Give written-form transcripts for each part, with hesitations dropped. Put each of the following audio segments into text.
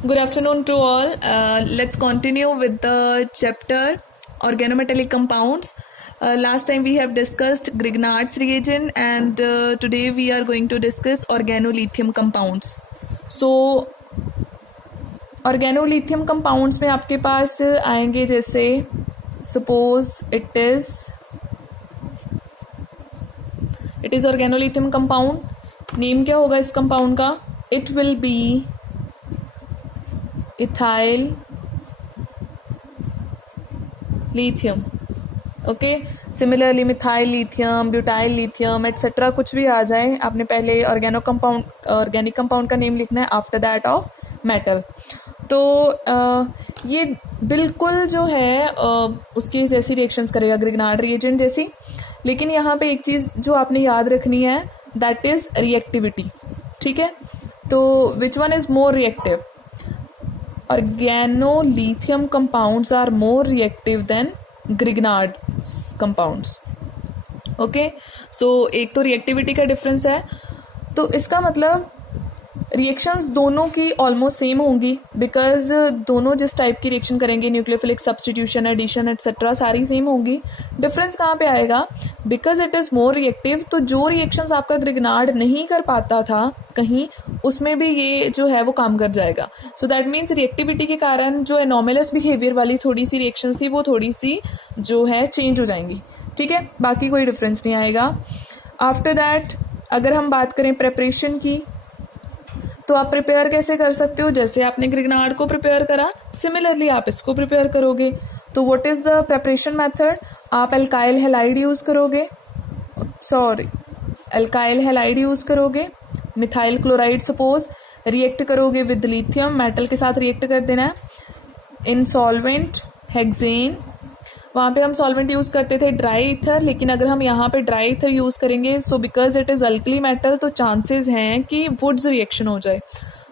Good afternoon to all. Let's continue with the chapter organometallic compounds. Last time we have discussed Grignard's reagent and today we are going to discuss organolithium compounds. So organolithium compounds में आपके पास आएंगे जैसे suppose it is organolithium compound. Name क्या होगा इस compound का? It will be ethyl lithium. Okay, similarly methyl lithium, butyl lithium etcetera कुछ भी आ जाए, आपने पहले ऑर्गेनिक कंपाउंड का नेम लिखना है आफ्टर दैट ऑफ मेटल. तो ये बिल्कुल जो है उसकी जैसी रिएक्शंस करेगा ग्रिग्नार्ड रिएजेंट जैसी. लेकिन यहाँ पे एक चीज़ जो आपने याद रखनी है दैट इज रिएक्टिविटी. ठीक है, तो which one is more reactive? Organolithium compounds are more reactive than Grignard's compounds. Okay, so एक तो रिएक्टिविटी का डिफरेंस है, तो इसका मतलब रिएक्शंस दोनों की ऑलमोस्ट सेम होंगी बिकॉज दोनों जिस टाइप की रिएक्शन करेंगे, न्यूक्लियोफिलिक सब्सटीट्यूशन, एडिशन एटसेट्रा, सारी सेम होंगी. डिफरेंस कहाँ पे आएगा? Because it is more reactive. तो जो रिएक्शंस आपका ग्रिग्नार्ड नहीं कर पाता था कहीं, उसमें भी ये जो है वो काम कर जाएगा. सो दैट मीन्स रिएक्टिविटी के कारण जो एनोमलस बिहेवियर वाली थोड़ी सी रिएक्शंस थी वो थोड़ी सी जो है चेंज हो जाएंगी. ठीक है, बाकी कोई डिफरेंस नहीं आएगा. आफ्टर दैट अगर हम बात करें प्रेपरेशन की, तो आप प्रिपेयर कैसे कर सकते हो? जैसे आपने ग्रिग्नार्ड को प्रिपेयर करा, सिमिलरली आप इसको प्रिपेयर करोगे. तो what is the preparation method? आप एल्काइल हैलाइड यूज करोगे, मिथाइल क्लोराइड सपोज, रिएक्ट करोगे विद लिथियम, मेटल के साथ रिएक्ट कर देना है. इन सॉल्वेंट हेक्सेन, वहाँ पे हम सॉल्वेंट यूज़ करते थे ड्राई ईथर, लेकिन अगर हम यहाँ पे ड्राई ईथर यूज़ करेंगे so because it is alkali metal तो चांसेस हैं कि वुड्स रिएक्शन हो जाए.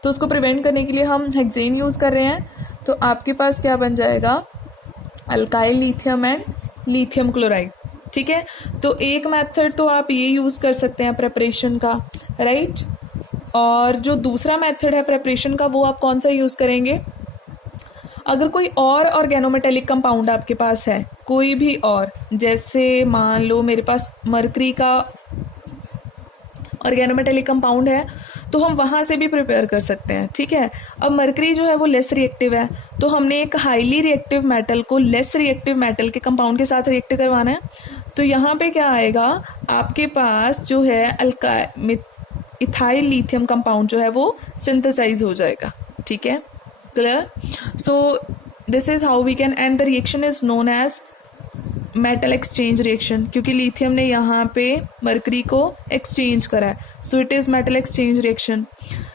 तो उसको प्रिवेंट करने के लिए हम हेक्सेन यूज़ कर रहे हैं. तो आपके पास क्या बन जाएगा? Alkyl lithium and lithium chloride. ठीक है, तो एक मेथड तो आप ये यूज़ कर सकते हैं प्रेपरेशन का, राइट. और जो दूसरा मेथड है प्रेपरेशन का वो आप कौन सा यूज़ करेंगे? अगर कोई और ऑर्गेनोमेटेलिक कंपाउंड आपके पास है, कोई भी और, जैसे मान लो मेरे पास मरकरी का ऑर्गेनोमेटेलिक कंपाउंड है, तो हम वहाँ से भी प्रिपेयर कर सकते हैं. ठीक है, अब मरकरी जो है वो लेस रिएक्टिव है, तो हमने एक हाईली रिएक्टिव मेटल को लेस रिएक्टिव मेटल के कंपाउंड के साथ रिएक्ट करवाना है. तो यहाँ पे क्या आएगा? आपके पास जो है इथाइल लिथियम कंपाउंड जो है वो सिंथेसाइज हो जाएगा. ठीक है, clear? So this is how we can, and the reaction is known as metal exchange reaction, क्योंकि लिथियम ने यहाँ पे मरकरी को एक्सचेंज करा है, so it is metal exchange reaction.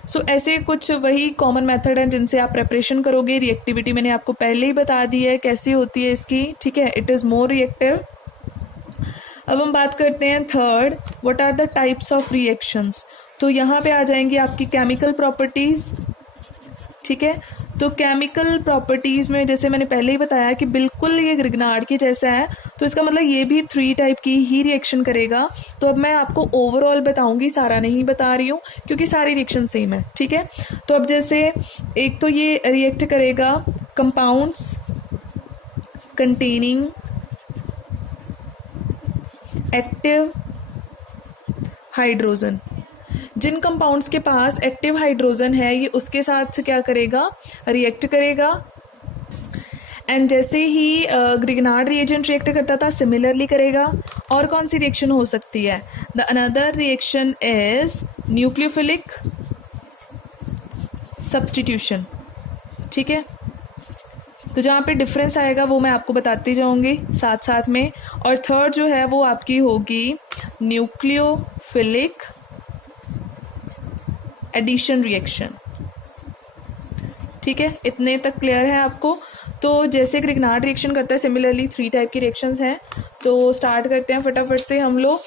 So ऐसे कुछ वही कॉमन मेथड हैं जिनसे आप प्रेपरेशन करोगे. रिएक्टिविटी मैंने आपको पहले ही बता दी है कैसी होती है इसकी. ठीक है, इट इज़ मोर रिएक्टिव. अब हम बात करते हैं third, what are the types of reactions. तो यहाँ पे आ जाएंगी आपकी केमिकल प्रॉपर्टीज. ठीक है, तो केमिकल प्रॉपर्टीज में जैसे मैंने पहले ही बताया कि बिल्कुल ये ग्रिग्नार्ड की जैसा है, तो इसका मतलब ये भी 3 टाइप की ही रिएक्शन करेगा. तो अब मैं आपको ओवरऑल बताऊंगी, सारा नहीं बता रही हूँ क्योंकि सारी रिएक्शन सेम है. ठीक है, तो अब जैसे एक तो ये रिएक्ट करेगा कंपाउंड्स कंटेनिंग एक्टिव हाइड्रोजन. जिन कंपाउंड्स के पास एक्टिव हाइड्रोजन है ये उसके साथ क्या करेगा? रिएक्ट करेगा. एंड जैसे ही ग्रिग्नार्ड रिएजेंट रिएक्ट करता था सिमिलरली करेगा. और कौन सी रिएक्शन हो सकती है? The another reaction is nucleophilic substitution. ठीक है, तो जहाँ पे डिफरेंस आएगा वो मैं आपको बताती जाऊंगी साथ साथ में. और थर्ड जो है वो आपकी होगी न्यूक्लियोफिलिक एडिशन रिएक्शन. ठीक है, इतने तक क्लियर है आपको. तो जैसे ग्रिग्नार्ड रिएक्शन करता है सिमिलरली 3 टाइप की रिएक्शंस हैं. तो स्टार्ट करते हैं फटाफट से हम लोग.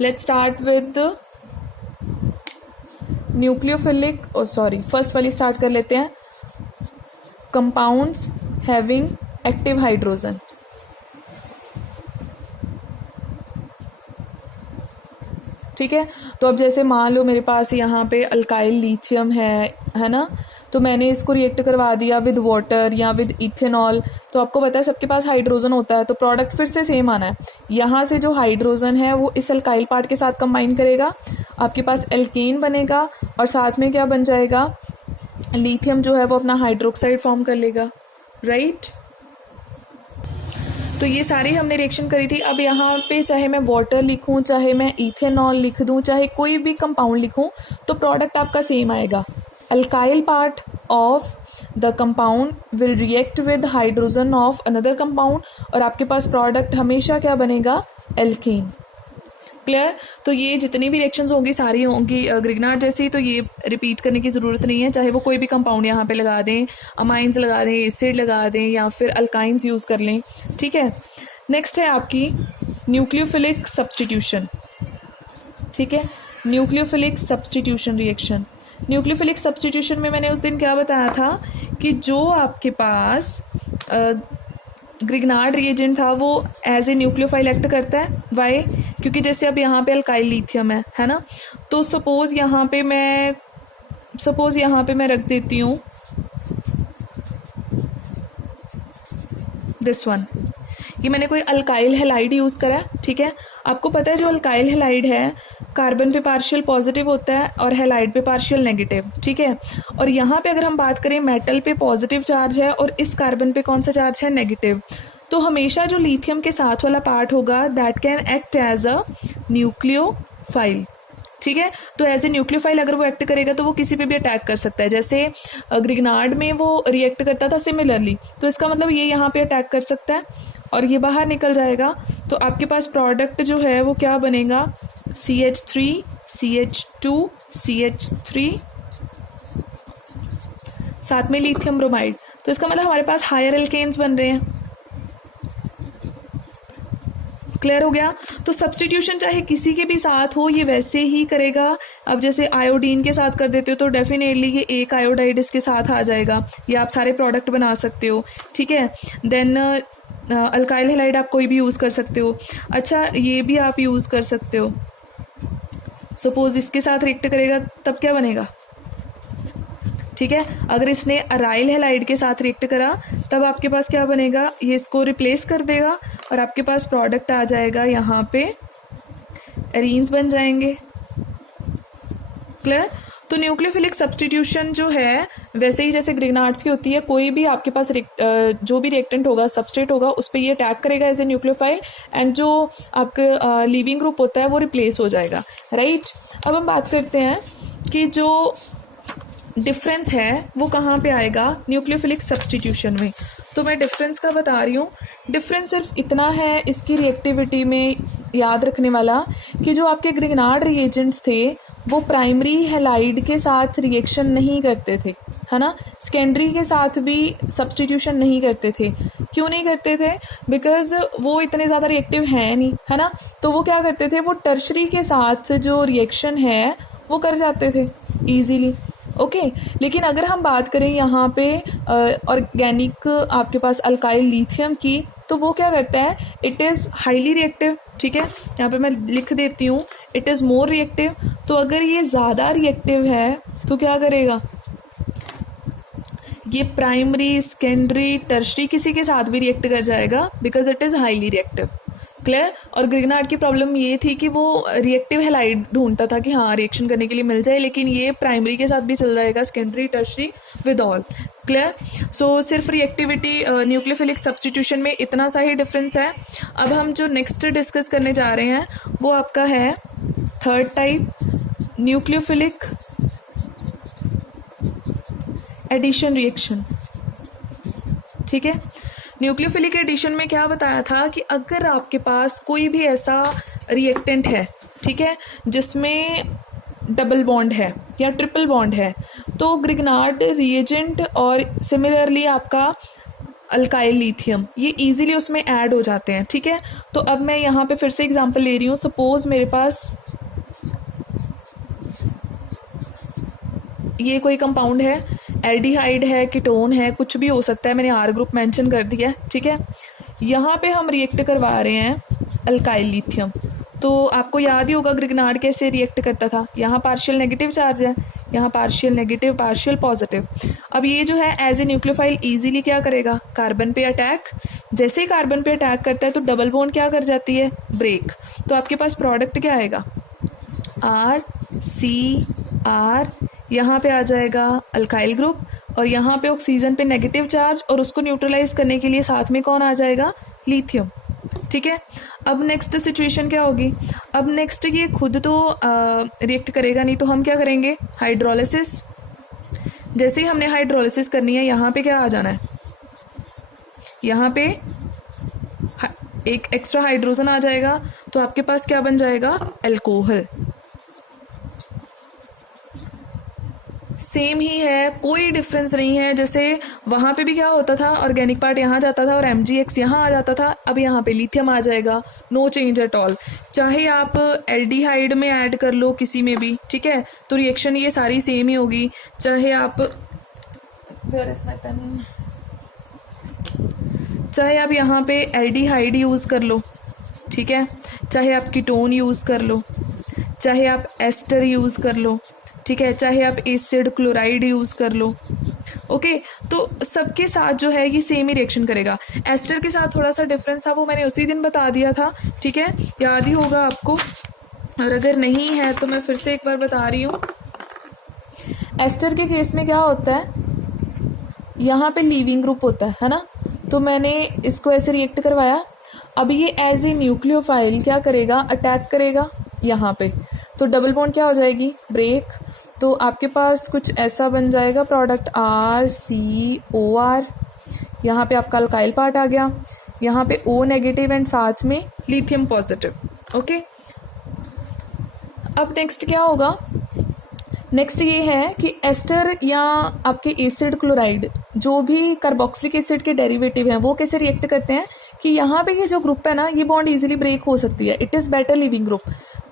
Let's start with nucleophilic, first वाली स्टार्ट कर लेते हैं. Compounds having active hydrogen. ठीक है। तो अब जैसे मान लो मेरे पास यहाँ पे अल्काइल लिथियम है ना, तो मैंने इसको रिएक्ट करवा दिया विद वाटर या विद इथेनॉल, तो आपको पता है सबके पास हाइड्रोजन होता है, तो प्रोडक्ट फिर से सेम आना है। यहाँ से जो हाइड्रोजन है वो इस अल्काइल पार्ट के साथ कंबाइन करेगा, आपके पास एल्केन बनेगा और साथ में क्या बन जाएगा, लिथियम जो है वो अपना हाइड्रोक्साइड फॉर्म कर लेगा, राइट। तो ये सारी हमने रिएक्शन करी थी। अब यहाँ पे चाहे मैं वाटर लिखूँ, चाहे मैं इथेनॉल लिख दूँ, चाहे कोई भी कंपाउंड लिखूँ, तो प्रोडक्ट आपका सेम आएगा। Alkyl part of the compound will react with hydrogen of another compound और आपके पास प्रोडक्ट हमेशा क्या बनेगा, एल्केन। क्लियर। तो ये जितनी भी रिएक्शंस होंगी सारी होंगी ग्रिग्नार्ड जैसी, तो ये रिपीट करने की ज़रूरत नहीं है, चाहे वो कोई भी कंपाउंड यहाँ पे लगा दें, अमाइंस लगा दें, एसिड लगा दें या फिर अल्काइंस यूज़ कर लें, ठीक है। नेक्स्ट है आपकी न्यूक्लियोफिलिक सब्सटीट्यूशन, ठीक है, nucleophilic substitution reaction. Nucleophilic substitution में मैंने उस दिन क्या बताया था कि जो आपके पास ग्रिग्नार्ड रिएजेंट था वो एज ए न्यूक्लियोफाइल एक्ट करता है। वाई? क्योंकि जैसे अब यहाँ पे अल्काइल लिथियम है ना, तो सपोज यहाँ पे मैं रख देती हूँ दिस वन, ये मैंने कोई अल्काइल हैलाइड यूज़ करा है, ठीक है। आपको पता है जो अल्काइल हैलाइड है कार्बन पे पार्शियल पॉजिटिव होता है और हैलाइड पे पार्शियल नेगेटिव, ठीक है। और यहाँ पे अगर हम बात करें मेटल पे पॉजिटिव चार्ज है और इस कार्बन पे कौन सा चार्ज है, नेगेटिव, तो हमेशा जो लिथियम के साथ वाला पार्ट होगा that can act as a nucleophile, ठीक है। तो एज ए न्यूक्लियोफाइल अगर वो एक्ट करेगा तो वो किसी पे भी अटैक कर सकता है, जैसे ग्रिग्नार्ड में वो रिएक्ट करता था सिमिलरली, तो इसका मतलब ये यहाँ पे अटैक कर सकता है और ये बाहर निकल जाएगा, तो आपके पास प्रोडक्ट जो है वो क्या बनेगा, CH3 CH2 CH3 साथ में लिथियम ब्रोमाइड। तो इसका मतलब हमारे पास हायर एल्केन्स बन रहे हैं। क्लियर हो गया। तो सब्सटीट्यूशन चाहे किसी के भी साथ हो ये वैसे ही करेगा। अब जैसे आयोडीन के साथ कर देते हो तो डेफिनेटली ये एक आयोडाइड इसके साथ आ जाएगा, या आप सारे प्रोडक्ट बना सकते हो, ठीक है। देन अल्काइल हैलाइड आप कोई भी यूज़ कर सकते हो। अच्छा ये भी आप यूज़ कर सकते हो, सपोज इसके साथ रिएक्ट करेगा तब क्या बनेगा, ठीक है। अगर इसने अराइल हैलाइड के साथ रिएक्ट करा तब आपके पास क्या बनेगा, ये इसको रिप्लेस कर देगा और आपके पास प्रोडक्ट आ जाएगा, यहाँ पे एरीन्स बन जाएंगे। क्लियर। तो न्यूक्लियोफिलिक सब्सटीट्यूशन जो है वैसे ही जैसे ग्रिग्नार्ड्स की होती है, कोई भी आपके पास जो भी रिएक्टेंट होगा, सबस्ट्रेट होगा, उस पर ये अटैक करेगा एज ए न्यूक्लियोफाइल एंड जो आपका लीविंग ग्रुप होता है वो रिप्लेस हो जाएगा, राइट। अब हम बात करते हैं कि जो डिफरेंस है वो कहाँ पे आएगा न्यूक्लियोफिलिक सब्सटीट्यूशन में। तो मैं डिफरेंस का बता रही हूँ। डिफरेंस सिर्फ इतना है इसकी रिएक्टिविटी में याद रखने वाला कि जो आपके ग्रिग्नार्ड रिएजेंट्स थे वो प्राइमरी हैलाइड के साथ रिएक्शन नहीं करते थे, है ना, सेकेंडरी के साथ भी सब्सटीट्यूशन नहीं करते थे। क्यों नहीं करते थे? बिकॉज वो इतने ज़्यादा रिएक्टिव हैं नहीं, है ना। तो वो क्या करते थे, वो टर्शरी के साथ जो रिएक्शन है वो कर जाते थे ईजीली, ओके। लेकिन अगर हम बात करें यहाँ पे ऑर्गेनिक आपके पास अल्काइल लिथियम की, तो वो क्या करता है, इट इज़ हाईली रिएक्टिव, ठीक है। यहाँ पे मैं लिख देती हूँ इट इज़ मोर रिएक्टिव। तो अगर ये ज़्यादा रिएक्टिव है तो क्या करेगा, ये प्राइमरी, सेकेंडरी, टर्शरी किसी के साथ भी रिएक्ट कर जाएगा because it is highly reactive. Clear. और ग्रिग्नार्ड की प्रॉब्लम ये थी कि वो रिएक्टिव हैलाइड ढूंढता था कि हाँ रिएक्शन करने के लिए मिल जाए, लेकिन ये प्राइमरी के साथ भी चल जाएगा, secondary, tertiary with all. Clear. So सिर्फ रिएक्टिविटी न्यूक्लियोफिलिक सब्सटीट्यूशन में इतना सा ही डिफरेंस है। अब हम जो नेक्स्ट डिस्कस करने जा रहे हैं वो आपका है third type, nucleophilic addition reaction, ठीक है। न्यूक्लियोफिलिक एडिशन में क्या बताया था कि अगर आपके पास कोई भी ऐसा रिएक्टेंट है, ठीक है, जिसमें डबल बॉन्ड है या ट्रिपल बॉन्ड है, तो ग्रिग्नार्ड रिएजेंट और सिमिलरली आपका अल्काइल लिथियम ये इजीली उसमें ऐड हो जाते हैं, ठीक है। तो अब मैं यहाँ पे फिर से एग्जांपल ले रही हूँ। सपोज मेरे पास ये कोई कंपाउंड है, एल्डिहाइड है, कीटोन है, कुछ भी हो सकता है, मैंने आर ग्रुप मेंशन कर दिया है, ठीक है। यहाँ पे हम रिएक्ट करवा रहे हैं अल्काइल लिथियम, तो आपको याद ही होगा ग्रिग्नार्ड कैसे रिएक्ट करता था, यहाँ पार्शियल नेगेटिव चार्ज है, यहाँ पार्शियल नेगेटिव पार्शियल पॉजिटिव। अब ये जो है एज ए न्यूक्लियोफाइल इजीली क्या करेगा, कार्बन पे अटैक, जैसे ही कार्बन पे अटैक करता है तो डबल बॉन्ड क्या कर जाती है, ब्रेक। तो आपके पास प्रोडक्ट क्या आएगा, RCR, यहाँ पे आ जाएगा अल्काइल ग्रुप, और यहाँ पे ऑक्सीजन पे नेगेटिव चार्ज, और उसको न्यूट्रलाइज करने के लिए साथ में कौन आ जाएगा, लिथियम। ठीक है, अब नेक्स्ट सिचुएशन क्या होगी, अब नेक्स्ट ये खुद तो रिएक्ट करेगा नहीं, तो हम क्या करेंगे, हाइड्रोलिसिस। जैसे ही हमने हाइड्रोलिसिस करनी है, यहाँ पे क्या आ जाना है, यहाँ पे एक एक्स्ट्रा हाइड्रोजन आ जाएगा, तो आपके पास क्या बन जाएगा, अल्कोहल। सेम ही है, कोई डिफरेंस नहीं है। जैसे वहां पे भी क्या होता था, ऑर्गेनिक पार्ट यहाँ जाता था और MgX यहाँ आ जाता था, अब यहाँ पे लिथियम आ जाएगा, नो चेंज एट ऑल। चाहे आप एल्डिहाइड में ऐड कर लो किसी में भी, ठीक है, तो रिएक्शन ये सारी सेम ही होगी। चाहे आप यहाँ पे एल्डिहाइड यूज कर लो, ठीक है, चाहे आप कीटोन यूज कर लो, चाहे आप एस्टर यूज कर लो, ठीक है, चाहे आप एसिड क्लोराइड यूज कर लो, ओके, तो सबके साथ जो है ये सेम ही रिएक्शन करेगा। एस्टर के साथ थोड़ा सा डिफरेंस था, वो मैंने उसी दिन बता दिया था, ठीक है, याद ही होगा आपको, और अगर नहीं है तो मैं फिर से एक बार बता रही हूँ। एस्टर के केस में क्या होता है, यहाँ पे लीविंग ग्रुप होता है ना, तो मैंने इसको ऐसे रिएक्ट करवाया, अब ये एज ए न्यूक्लियोफाइल क्या करेगा, अटैक करेगा यहाँ पे, तो डबल बॉन्ड क्या हो जाएगी, ब्रेक। तो आपके पास कुछ ऐसा बन जाएगा प्रोडक्ट RCOR, यहाँ पे आपका अल्काइल पार्ट आ गया, यहाँ पे O नेगेटिव एंड साथ में लिथियम पॉजिटिव, ओके। अब नेक्स्ट क्या होगा, नेक्स्ट ये है कि एस्टर या आपके एसिड क्लोराइड, जो भी कार्बोक्सिलिक एसिड के डेरिवेटिव हैं, वो कैसे रिएक्ट करते हैं कि यहाँ पे ये जो ग्रुप है ना, ये बॉन्ड इजीली ब्रेक हो सकती है, it is better leaving group.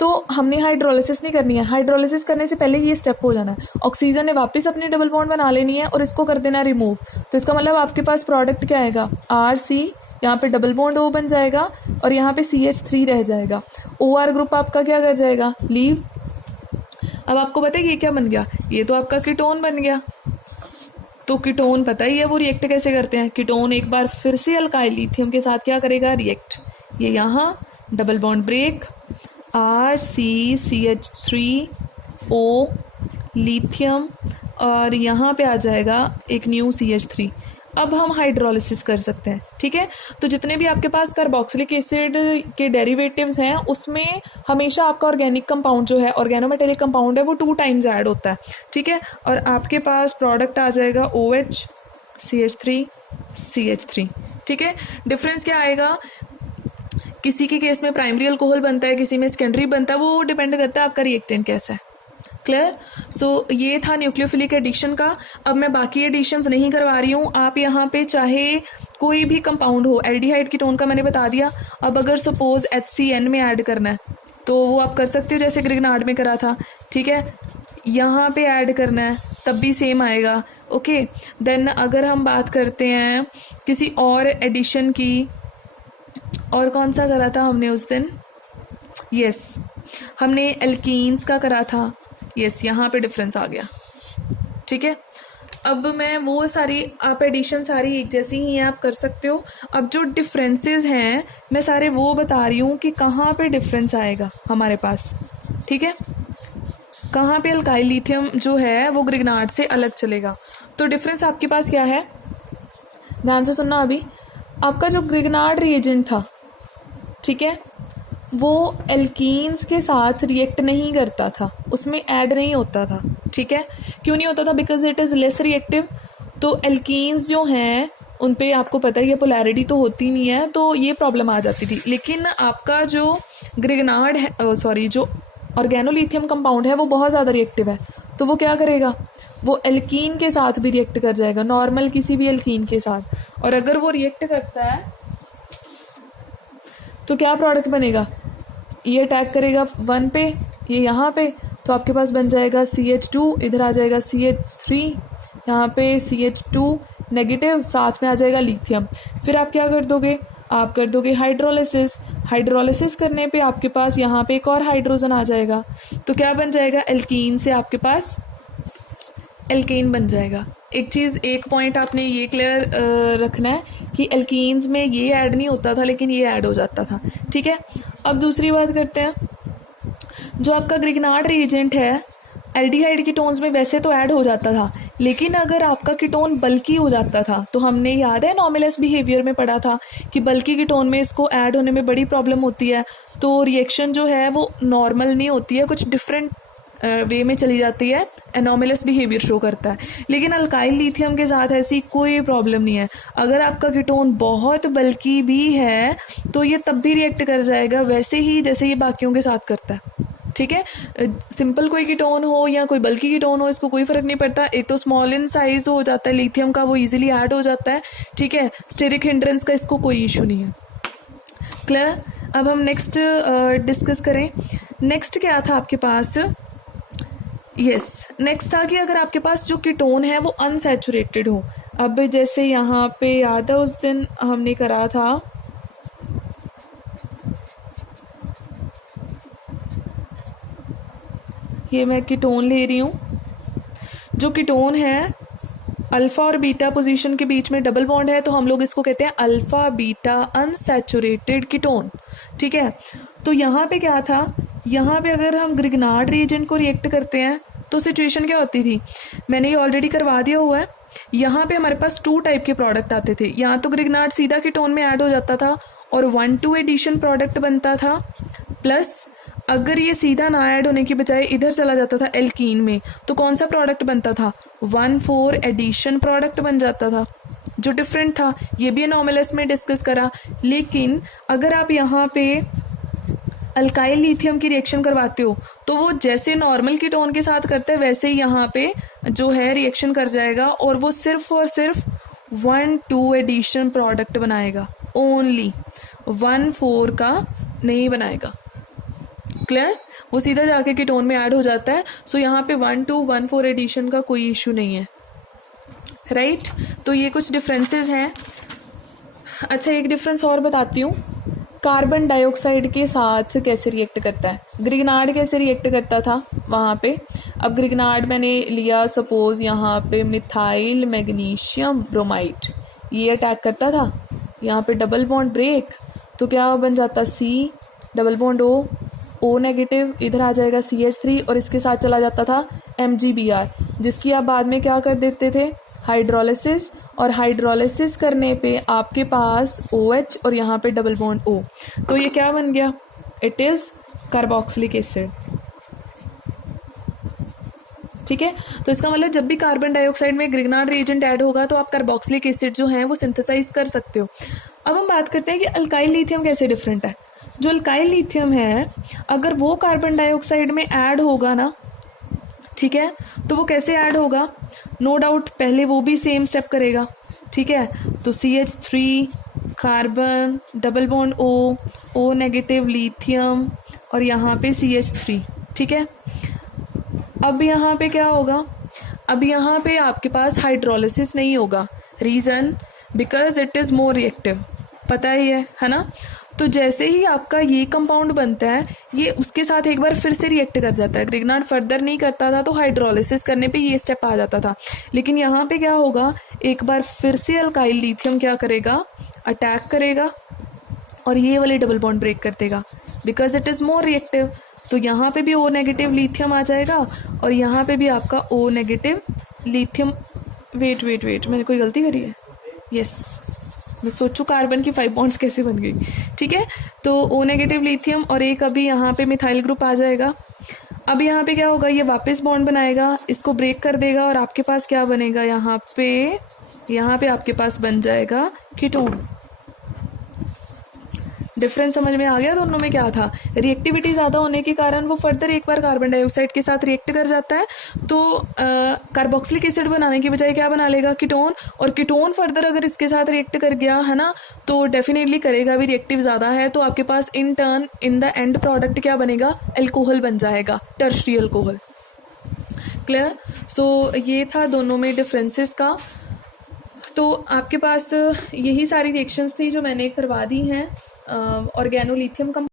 तो हमने हाइड्रोलिसिस नहीं करनी है, हाइड्रोलिसिस करने से पहले ये स्टेप हो जाना है, ऑक्सीजन ने वापस अपनी डबल बॉन्ड बना लेनी है और इसको कर देना रिमूव। तो इसका मतलब आपके पास प्रोडक्ट क्या आएगा, RC, यहाँ पे डबल बॉन्ड O बन जाएगा और यहाँ पे CH3 रह जाएगा, OR ग्रुप आपका क्या कर जाएगा, लीव। अब आपको पता है ये क्या बन गया, ये तो आपका कीटोन बन गया। तो कीटोन पता ही है वो रिएक्ट कैसे करते हैं, कीटोन एक बार फिर से अल्काइल लिथियम के साथ क्या करेगा, रिएक्ट, ये यहाँ double bond break, RCCH3O lithium, और यहाँ पे आ जाएगा एक न्यू CH3। अब हम हाइड्रोलिसिस कर सकते हैं, ठीक है। तो जितने भी आपके पास कार्बोक्सिलिक एसिड के डेरिवेटिव्स हैं, उसमें हमेशा आपका ऑर्गेनिक कंपाउंड जो है, ऑर्गेनोमेटेलिक कंपाउंड है, वो 2 टाइम्स ऐड होता है, ठीक है। और आपके पास प्रोडक्ट आ जाएगा OH CH3 CH3, ठीक है। डिफरेंस क्या आएगा, किसी के केस में प्राइमरी अल्कोहल बनता है, किसी में सेकेंडरी बनता है, वो डिपेंड करता है आपका रिएक्टेंट कैसा है, क्लियर। सो ये था न्यूक्लियोफिलिक एडिशन का। अब मैं बाकी एडिशंस नहीं करवा रही हूँ, आप यहाँ पे चाहे कोई भी कंपाउंड हो, एल्डिहाइड कीटोन का मैंने बता दिया। अब अगर सपोज HCN में ऐड करना है तो वो आप कर सकते हो, जैसे ग्रिग्नार्ड में करा था, ठीक है, यहाँ पे ऐड करना है तब भी सेम आएगा, ओके। देन अगर हम बात करते हैं किसी और एडिशन की, और कौन सा करा था हमने उस दिन, यस, हमने एल्कीन्स का करा था, यस, यहाँ पे डिफरेंस आ गया, ठीक है। अब मैं वो सारी, आप एडिशन सारी एक जैसी ही हैं, आप कर सकते हो। अब जो डिफरेंसेस हैं मैं सारे वो बता रही हूँ कि कहाँ पे डिफरेंस आएगा हमारे पास, ठीक है, कहाँ पे अल्काइल लिथियम जो है वो ग्रिग्नार्ड से अलग चलेगा। तो डिफरेंस आपके पास क्या है, ध्यान से सुनना। अभी आपका जो ग्रिग्नार्ड रिएजेंट था, ठीक है, वो एल्कीन्स के साथ रिएक्ट नहीं करता था, उसमें ऐड नहीं होता था, ठीक है। क्यों नहीं होता था, because it is less reactive. तो एल्कीन्स जो हैं उन पे आपको पता ही है पोलैरिटी तो होती नहीं है, तो ये प्रॉब्लम आ जाती थी। लेकिन आपका जो ग्रिग्नार्ड है, जो ऑर्गेनोलिथियम कंपाउंड है, वो बहुत ज़्यादा रिएक्टिव है, तो वो क्या करेगा, वो एल्कीन के साथ भी रिएक्ट कर जाएगा, नॉर्मल किसी भी एल्कीन के साथ। और अगर वो रिएक्ट करता है तो क्या प्रोडक्ट बनेगा, ये अटैक करेगा 1 पे, ये यहाँ पे, तो आपके पास बन जाएगा CH2, इधर आ जाएगा CH3, यहाँ पे CH2 नेगेटिव, साथ में आ जाएगा लिथियम। फिर आप क्या कर दोगे, आप कर दोगे हाइड्रोलिसिस। हाइड्रोलिसिस करने पे आपके पास यहाँ पे एक और हाइड्रोजन आ जाएगा, तो क्या बन जाएगा, एल्कीन से आपके पास एल्केन बन जाएगा। एक चीज़, एक पॉइंट आपने ये क्लियर रखना है कि एल्कीन्स में ये ऐड नहीं होता था लेकिन ये ऐड हो जाता था, ठीक है। अब दूसरी बात करते हैं, जो आपका ग्रिग्नार्ड रिएजेंट है एल्डिहाइड कीटोन्स में वैसे तो ऐड हो जाता था, लेकिन अगर आपका कीटोन बल्की हो जाता था तो हमने याद है नॉर्मलस बिहेवियर में पढ़ा था कि बल्की कीटोन में इसको ऐड होने में बड़ी प्रॉब्लम होती है, तो रिएक्शन जो है वो नॉर्मल नहीं होती है, कुछ डिफरेंट वे में चली जाती है, एनॉमलस बिहेवियर शो करता है। लेकिन अल्काइल लिथियम के साथ ऐसी कोई प्रॉब्लम नहीं है। अगर आपका कीटोन बहुत बल्की भी है तो ये तब भी रिएक्ट कर जाएगा वैसे ही जैसे ये बाकियों के साथ करता है, ठीक है। सिंपल कोई कीटोन हो या कोई बल्की कीटोन हो, इसको कोई फर्क नहीं पड़ता। एक तो स्मॉल इन साइज हो जाता है लिथियम का, वो इजीली ऐड हो जाता है, ठीक है। स्टेरिक हिंड्रेंस का इसको कोई इशू नहीं है। क्लियर। अब हम नेक्स्ट डिस्कस करें। नेक्स्ट क्या था आपके पास, नेक्स्ट था कि अगर आपके पास जो कीटोन है वो अनसैचुरेटेड हो। अब जैसे यहाँ पे याद है उस दिन हमने करा था, ये मैं कीटोन ले रही हूँ, जो कीटोन है अल्फा और बीटा पोजीशन के बीच में डबल बॉन्ड है, तो हम लोग इसको कहते हैं अल्फा बीटा अनसैचुरेटेड कीटोन, ठीक है। तो यहाँ पे क्या था, यहाँ पे अगर हम ग्रिग्नार्ड रिएजेंट को रिएक्ट करते हैं तो सिचुएशन क्या होती थी, मैंने ये ऑलरेडी करवा दिया हुआ है। यहाँ पे हमारे पास 2 टाइप के प्रोडक्ट आते थे, यहाँ तो ग्रिग्नार्ड सीधा कीटोन में ऐड हो जाता था और 1,2 एडिशन प्रोडक्ट बनता था, प्लस अगर ये सीधा ना ऐड होने की बजाय इधर चला जाता था एल्कीन में, तो कौन सा प्रोडक्ट बनता था, 1,4 एडिशन प्रोडक्ट बन जाता था, जो डिफरेंट था। ये भी एनॉमलस में डिस्कस करा। लेकिन अगर आप यहाँ पे अल्काइल लिथियम की रिएक्शन करवाते हो तो वो जैसे नॉर्मल कीटोन के साथ करता है वैसे ही यहाँ पे जो है रिएक्शन कर जाएगा, और वो सिर्फ और सिर्फ 1,2 एडिशन प्रोडक्ट बनाएगा, ओनली 1,4 का नहीं बनाएगा। क्लियर। वो सीधा जाके कीटोन में ऐड हो जाता है। सो यहाँ पे 1,2 1,4 एडिशन का कोई इशू नहीं है, राइट। तो ये कुछ डिफरेंसेस हैं। अच्छा, एक डिफरेंस और बताती हूँ, कार्बन डाइऑक्साइड के साथ कैसे रिएक्ट करता है। ग्रिग्नार्ड कैसे रिएक्ट करता था वहाँ पे, अब ग्रिग्नार्ड मैंने लिया सपोज यहाँ पे मिथाइल मैग्नीशियम ब्रोमाइड, ये अटैक करता था, यहाँ पे डबल बॉन्ड ब्रेक, तो क्या बन जाता, C double bond O negative, इधर आ जाएगा CH3 और इसके साथ चला जाता था MgBr, जिसकी आप बाद में क्या कर देते थे, हाइड्रोलिसिस, और हाइड्रोलिसिस करने पे आपके पास OH और यहाँ पे डबल बॉन्ड O, तो ये क्या बन गया, इट इज कार्बोक्सिलिक एसिड, ठीक है। तो इसका मतलब जब भी कार्बन डाइऑक्साइड में ग्रिग्नार्ड रिएजेंट ऐड होगा तो आप कार्बोक्सिलिक एसिड जो है वो सिंथेसाइज कर सकते हो। अब हम बात करते हैं कि अल्काइल लिथियम कैसे डिफरेंट है। जो अल्काइल लिथियम है अगर वो कार्बन डाइऑक्साइड में ऐड होगा ना, ठीक है, तो वो कैसे ऐड होगा, नो डाउट पहले वो भी सेम स्टेप करेगा, ठीक है। तो CH3 carbon double bond O negative lithium और यहाँ पे CH3, ठीक है। अब यहाँ पे क्या होगा, अब यहाँ पे आपके पास हाइड्रोलिसिस नहीं होगा, reason because it is more reactive, पता ही है ना। तो जैसे ही आपका ये कंपाउंड बनता है ये उसके साथ एक बार फिर से रिएक्ट कर जाता है। ग्रिग्नार्ड फर्दर नहीं करता था तो हाइड्रोलिसिस करने पे ये स्टेप आ जाता था, लेकिन यहाँ पे क्या होगा, एक बार फिर से अल्काइल लिथियम क्या करेगा, अटैक करेगा और ये वाले डबल बॉन्ड ब्रेक कर देगा because it is more reactive. तो यहाँ पे भी O नेगेटिव लिथियम आ जाएगा और यहाँ पे भी आपका O नेगेटिव लिथियम, वेट मैंने कोई गलती करी है, मैं सोचूं कार्बन की 5 बॉन्ड्स कैसे बन गई, ठीक है। तो O नेगेटिव लिथियम और एक अभी यहाँ पे मिथाइल ग्रुप आ जाएगा। अब यहाँ पे क्या होगा, ये वापस बॉन्ड बनाएगा, इसको ब्रेक कर देगा और आपके पास क्या बनेगा, यहाँ पे आपके पास बन जाएगा कीटोन। डिफरेंस समझ में आ गया दोनों में क्या था, रिएक्टिविटी ज़्यादा होने के कारण वो फर्दर एक बार कार्बन डाइऑक्साइड के साथ रिएक्ट कर जाता है, तो कार्बोक्सिलिक एसिड बनाने की बजाय क्या बना लेगा, कीटोन, और कीटोन फर्दर अगर इसके साथ रिएक्ट कर गया है ना तो डेफिनेटली करेगा भी, रिएक्टिव ज़्यादा है, तो आपके पास in turn in the end product क्या बनेगा, अल्कोहल बन जाएगा, टर्शरी अल्कोहल। क्लियर। सो ये था दोनों में डिफरेंसेस का। तो आपके पास यही सारी रिएक्शंस थी जो मैंने करवा दी हैं। ऑर्गेनोलिथियम